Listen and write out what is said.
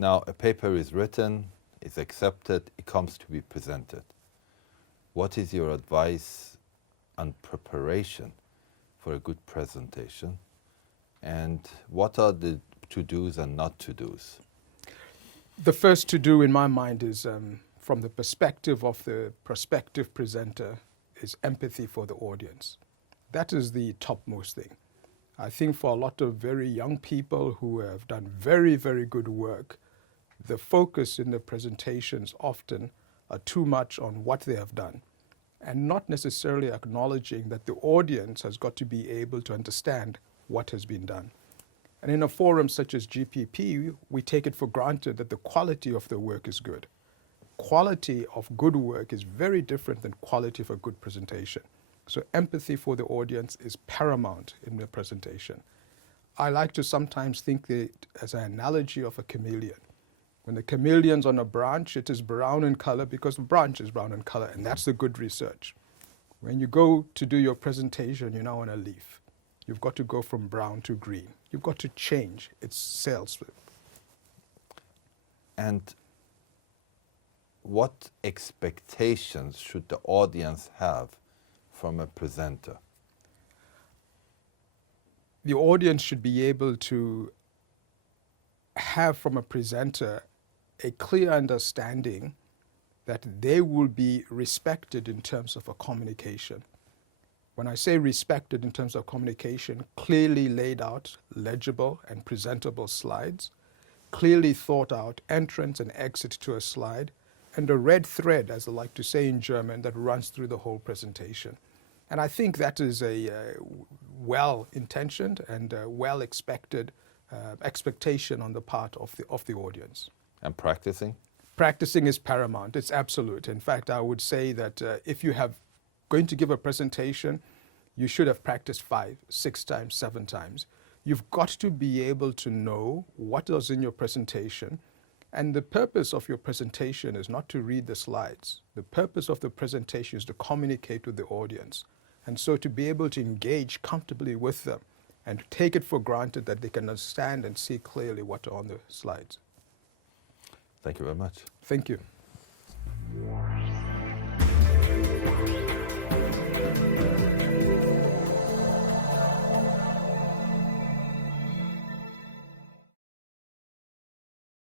Now, a paper is written, is accepted, it comes to be presented. What is your advice on preparation for a good presentation? And what are the to-dos and not to-dos? The first to-do in my mind is, from the perspective of the prospective presenter, is empathy for the audience. That is the topmost thing. I think for a lot of very young people who have done very, very good work, the focus in the presentations often are too much on what they have done and not necessarily acknowledging that the audience has got to be able to understand what has been done. And in a forum such as GPP, we take it for granted that the quality of the work is good. Quality of good work is very different than quality of a good presentation. So empathy for the audience is paramount in the presentation. I like to sometimes think it as an analogy of a chameleon. When the chameleon's on a branch, it is brown in color because the branch is brown in color, and that's the good research. When you go to do your presentation, you're now on a leaf. You've got to go from brown to green. You've got to change its cells. And what expectations should the audience have from a presenter? The audience should be able to have from a presenter a clear understanding that they will be respected in terms of a communication. When I say respected in terms of communication, clearly laid out, legible and presentable slides, clearly thought out entrance and exit to a slide, and a red thread, as I like to say in German, that runs through the whole presentation. And I think that is a well-intentioned and well-expected expectation on the part of the audience. And practicing? Practicing is paramount. It's absolute. In fact, I would say that if you have going to give a presentation, you should have practiced 5, 6 times, 7 times. You've got to be able to know what is in your presentation. And the purpose of your presentation is not to read the slides. The purpose of the presentation is to communicate with the audience. And so to be able to engage comfortably with them and to take it for granted that they can understand and see clearly what are on the slides. Thank you very much. Thank you.